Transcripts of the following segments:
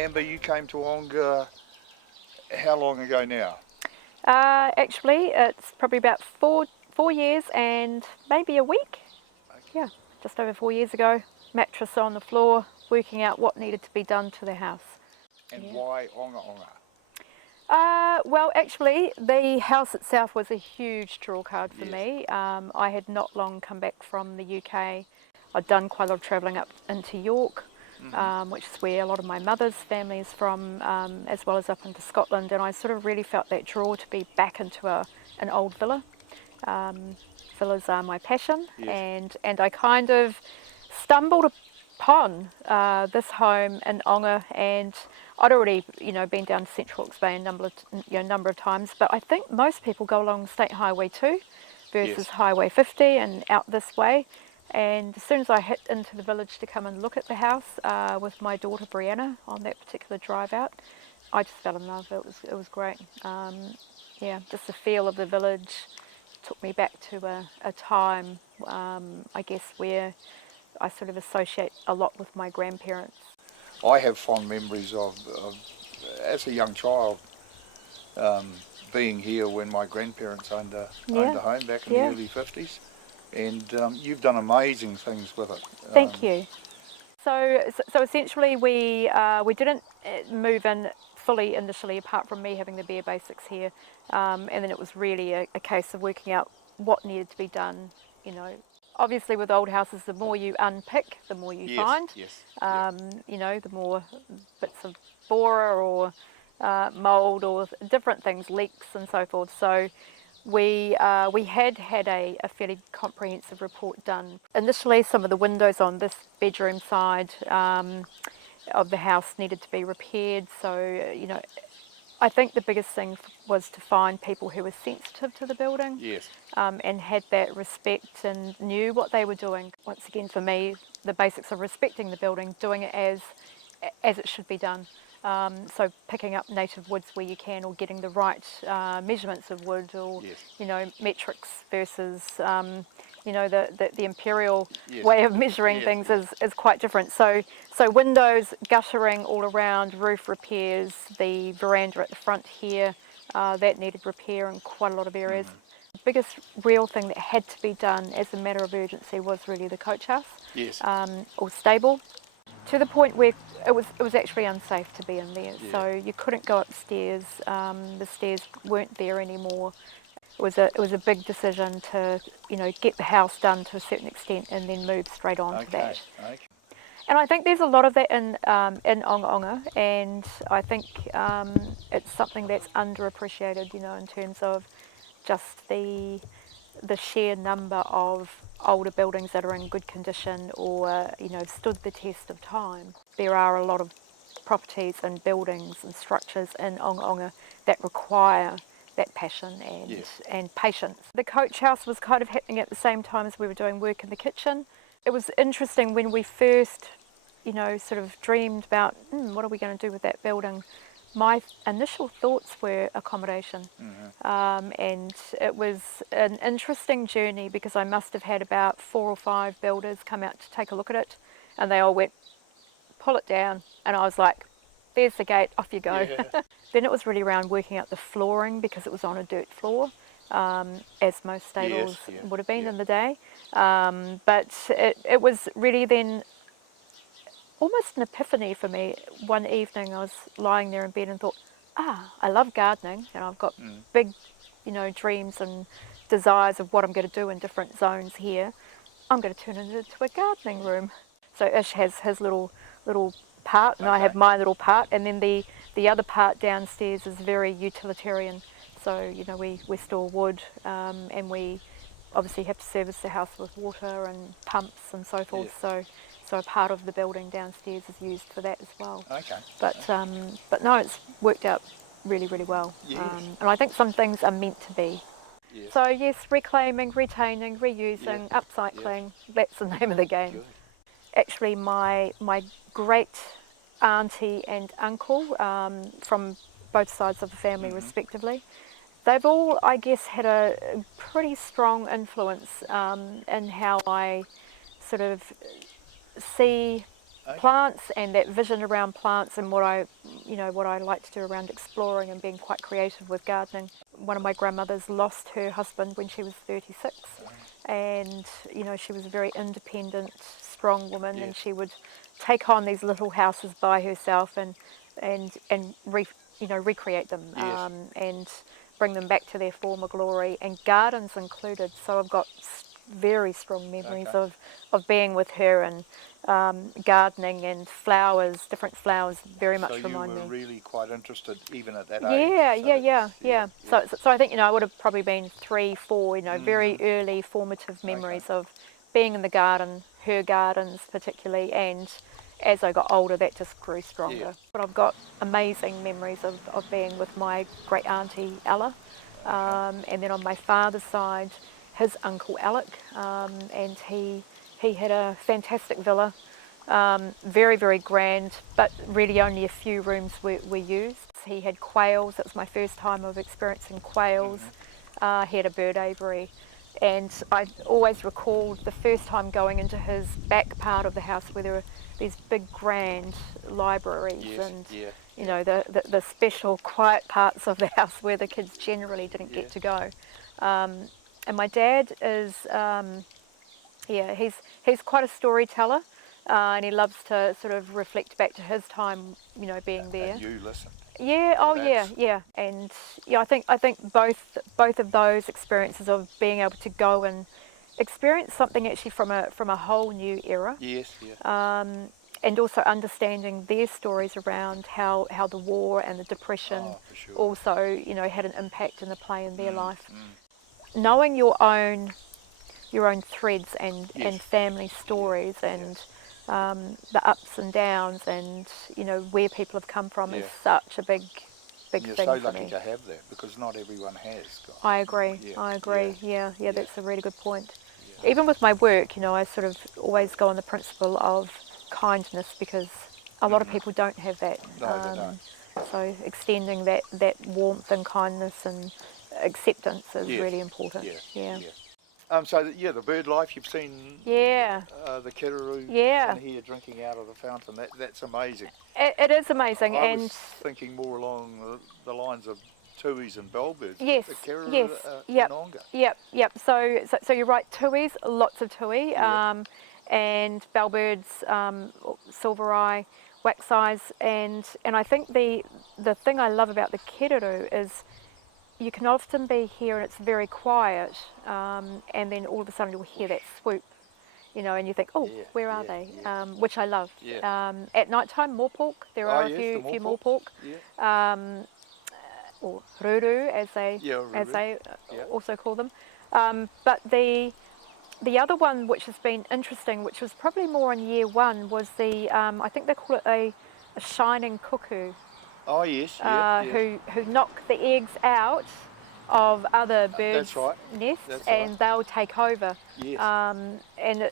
Amber, you came to Onga how long ago now? Actually, it's probably about four years and maybe a week. Okay. Yeah, just over 4 years ago. Mattress on the floor, working out what needed to be done to the house. And Yeah. why Onga Onga? Well, actually, the house itself was a huge draw card for Yes. me. I had not long come back from the UK. I'd done quite a lot of travelling up into York, which is where a lot of my mother's family is from, as well as up into Scotland. And I sort of really felt that draw to be back into an old villa. Villas are my passion, Yes. and I kind of stumbled upon this home in Onga, and I'd already been down to Central Hawke's Bay a number of times, but I think most people go along State Highway 2 versus Yes. Highway 50 and out this way. And as soon as I hit into the village to come and look at the house with my daughter Brianna on that particular drive out, I just fell in love. It was great. Yeah, just the feel of the village took me back to a time, I guess, where I sort of associate a lot with my grandparents. I have fond memories of as a young child, being here when my grandparents owned a home back in the early 50s. And you've done amazing things with it. Thank you. So essentially we didn't move in fully initially, apart from me having the bare basics here, and then it was really a case of working out what needed to be done. Obviously with old houses, the more you unpick, the more you find. Yes. The more bits of borer or mould or different things, leaks and so forth. So we had a fairly comprehensive report done. Initially, some of the windows on this bedroom side of the house needed to be repaired. So, I think the biggest thing was to find people who were sensitive to the building. Yes. And had that respect and knew what they were doing. Once again, for me, the basics of respecting the building, doing it as it should be done. So picking up native woods where you can, or getting the right measurements of wood, or metrics versus the imperial way of measuring things is quite different. So windows, guttering all around, roof repairs, the veranda at the front here that needed repair in quite a lot of areas. The biggest real thing that had to be done as a matter of urgency was really the coach house, or stable, to the point where it was actually unsafe to be in there. So you couldn't go upstairs. The stairs weren't there anymore. It was a big decision to get the house done to a certain extent and then move straight on to that. Okay. And I think there's a lot of that in Onga Onga, and I think it's something that's underappreciated, in terms of just the sheer number of older buildings that are in good condition or stood the test of time. There are a lot of properties and buildings and structures in Onga Onga that require that passion and patience. The coach house was kind of happening at the same time as we were doing work in the kitchen. It was interesting when we first sort of dreamed about what are we going to do with that building. My initial thoughts were accommodation, and it was an interesting journey because I must have had about 4 or 5 builders come out to take a look at it, and they all went, pull it down, and I was like, there's the gate, off you go. Then it was really around working out the flooring because it was on a dirt floor, as most stables would have been in the day, but it was really then almost an epiphany for me. One evening I was lying there in bed and thought, I love gardening, and I've got big, dreams and desires of what I'm going to do in different zones here. I'm going to turn it into a gardening room. So Ish has his little part, and I have my little part, and then the other part downstairs is very utilitarian. So we store wood, and we obviously have to service the house with water and pumps and so forth. So a part of the building downstairs is used for that as well. But no, it's worked out really, really well. And I think some things are meant to be. So yes, reclaiming, retaining, reusing, upcycling, that's the name of the game. Good. Actually, my great auntie and uncle, from both sides of the family respectively, they've all, I guess, had a pretty strong influence in how I sort of see plants and that vision around plants and what I like to do around exploring and being quite creative with gardening. One of my grandmothers lost her husband when she was 36, and she was a very independent, strong woman, and she would take on these little houses by herself and recreate them and bring them back to their former glory, and gardens included. So I've got very strong memories of being with her and gardening and flowers, different flowers very much remind me. So you were really quite interested even at that age? Yeah. So I think, I would have probably been 3, 4, very early formative memories of being in the garden, her gardens particularly, and as I got older that just grew stronger. But I've got amazing memories of being with my great auntie Ella, and then on my father's side, his uncle Alec, and he had a fantastic villa, very, very grand, but really only a few rooms were used. He had quails. It was my first time of experiencing quails. He had a bird aviary, and I always recalled the first time going into his back part of the house where there were these big grand libraries and the special quiet parts of the house where the kids generally didn't get to go. And my dad is, he's quite a storyteller, and he loves to sort of reflect back to his time, being there. And you listen. Yeah, and I think both of those experiences of being able to go and experience something actually from a whole new era. And also understanding their stories around how the war and the depression also had an impact in the play in their life. Knowing your own threads and family stories and the ups and downs and where people have come from is such a big thing You're for so me. lucky to have that because not everyone has got. I agree. Yeah, that's a really good point. Even with my work, I sort of always go on the principle of kindness because a lot of people don't have that. No, they don't. So extending that warmth and kindness and acceptance is really important. So the bird life you've seen. The kiraroo in here drinking out of the fountain. That's amazing. It is amazing. I was thinking more along the lines of tuis and bellbirds. Yes. The kiraroo in Onga. Yep. So you're right. Tuis, lots of tui, and bellbirds, silver-eye, wax-eyes, and I think the thing I love about the kiraroo is you can often be here and it's very quiet, and then all of a sudden you'll hear that swoop, and you think, where are they? Which I love. At night time, moorpork, there are a few moorpork, or ruru as they also call them. But the other one which has been interesting, which was probably more in year one, was I think they call it a shining cuckoo. Oh yes, who knock the eggs out of other birds' nests, and they'll take over. And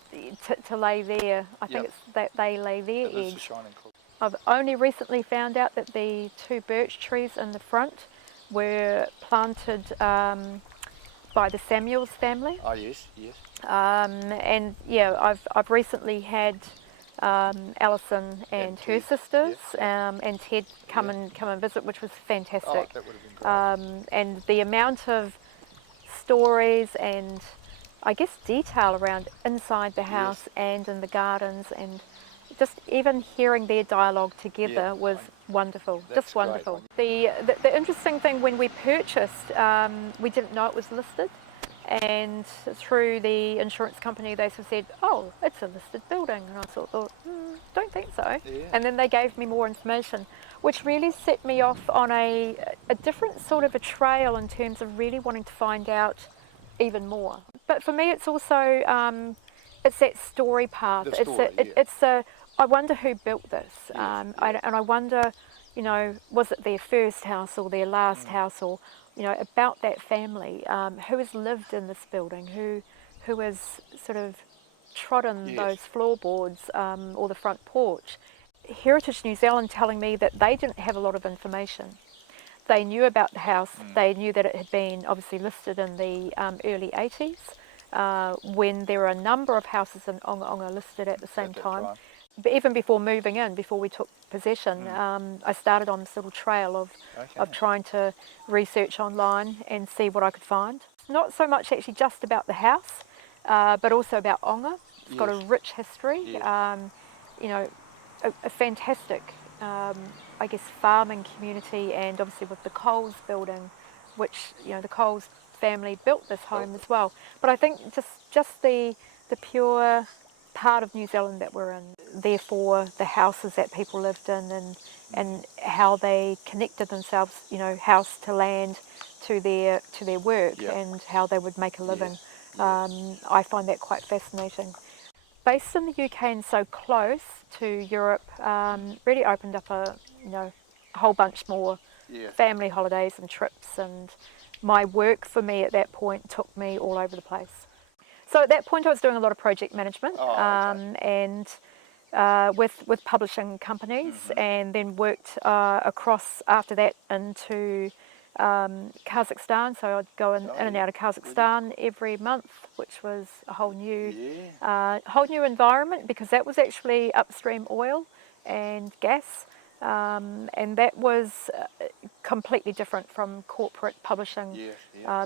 to lay there, I think it's that they lay their eggs. The shining cuckoo. I've only recently found out that the 2 birch trees in the front were planted by the Samuels family. Oh yes. And I've recently had Alison and her sisters and Ted come and visit, which was fantastic. Oh, that would have been great. And the amount of stories and I guess detail around inside the house and in the gardens, and just even hearing their dialogue together was wonderful. Just wonderful. The interesting thing, when we purchased, we didn't know it was listed. And through the insurance company, they sort of said, oh, it's a listed building. And I thought, don't think so. And then they gave me more information, which really set me off on a different sort of a trail in terms of really wanting to find out even more. But for me, it's also, it's that story path. I wonder who built this. And I wonder, was it their first house or their last house, or about that family, who has lived in this building, who has sort of trodden those floorboards or the front porch. Heritage New Zealand telling me that they didn't have a lot of information. They knew about the house, they knew that it had been obviously listed in the early 80s, when there were a number of houses in Onga Onga listed at the same time. but even before moving in, before we took possession, I started on this little trail of trying to research online and see what I could find. Not so much actually just about the house, but also about Onga. It's got a rich history, you know, a fantastic, I guess, farming community, and obviously with the Coles building, which, you know, the Coles family built this home as well. But I think just the pure part of New Zealand that we're in, therefore the houses that people lived in, and how they connected themselves, you know, house to land, to their work, and how they would make a living. I find that quite fascinating. Based in the UK and so close to Europe, really opened up a whole bunch more family holidays and trips, and my work for me at that point took me all over the place. So at that point I was doing a lot of project management, and with publishing companies, and then worked across after that into Kazakhstan. So I'd go in and out of Kazakhstan every month, which was a whole new environment, because that was actually upstream oil and gas, and that was completely different from corporate publishing,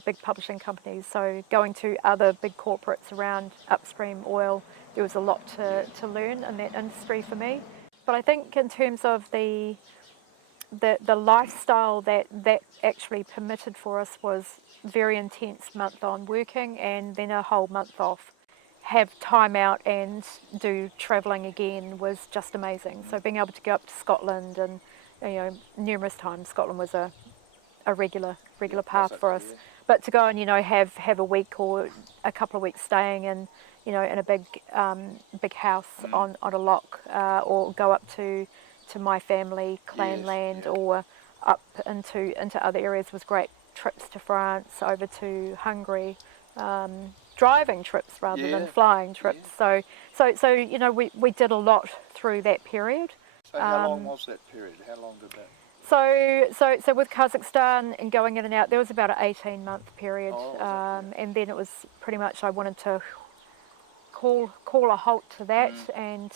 big publishing companies. So going to other big corporates around upstream oil, there was a lot to learn in that industry for me. But I think in terms of the lifestyle that actually permitted for us was very intense month on working, and then a whole month off. Have time out and do travelling again was just amazing. So being able to go up to Scotland, and numerous times, Scotland was a regular path for us. But to go and have a week or a couple of weeks staying in in a big house on a loch, or go up to my family clan land, or up into other areas, was great. Trips to France, over to Hungary, driving trips rather than flying trips. So we did a lot through that period. So how long was that period? How long did that? So with Kazakhstan and going in and out, there was about an 18-month period, and then it was pretty much I wanted to call a halt to that, and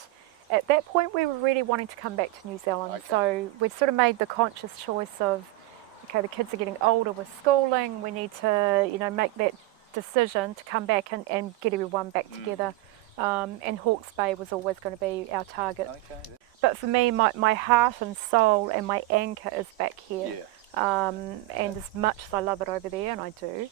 at that point we were really wanting to come back to New Zealand. So we'd sort of made the conscious choice of, okay, the kids are getting older with schooling, we need to make that decision to come back and get everyone back together, and Hawke's Bay was always going to be our target. But for me, my heart and soul and my anchor is back here. And as much as I love it over there, and I do,